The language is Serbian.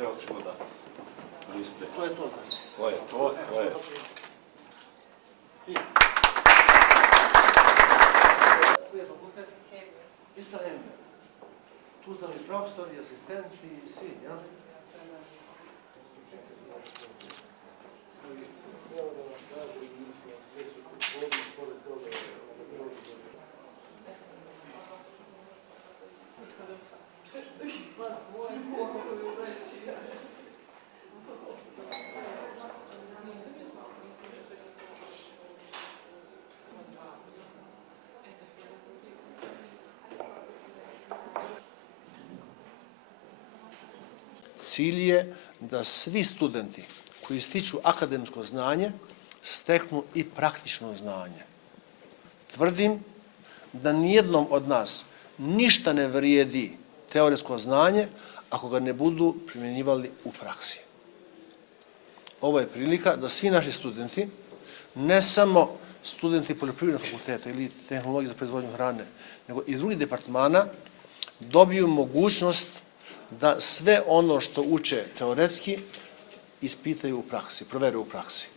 Evo ćemo da liste. To je to znači. To je to, to je. Koji je fakultet? Isto Hemija. Tu sam i profesor, i asistent, i svi, jel? Cilj je da svi studenti koji stiču akademsko znanje steknu i praktično znanje. Tvrdim da nijednom od nas ništa ne vrijedi teoretsko znanje ako ga ne budu primjenjivali u praksi. Ovo je prilika da svi naši studenti, ne samo studenti poljoprivrednog fakulteta ili tehnologije za proizvodnju hrane, nego i drugih departmana, dobiju mogućnost da sve ono što uče teoretski ispitaju u praksi, provere u praksi.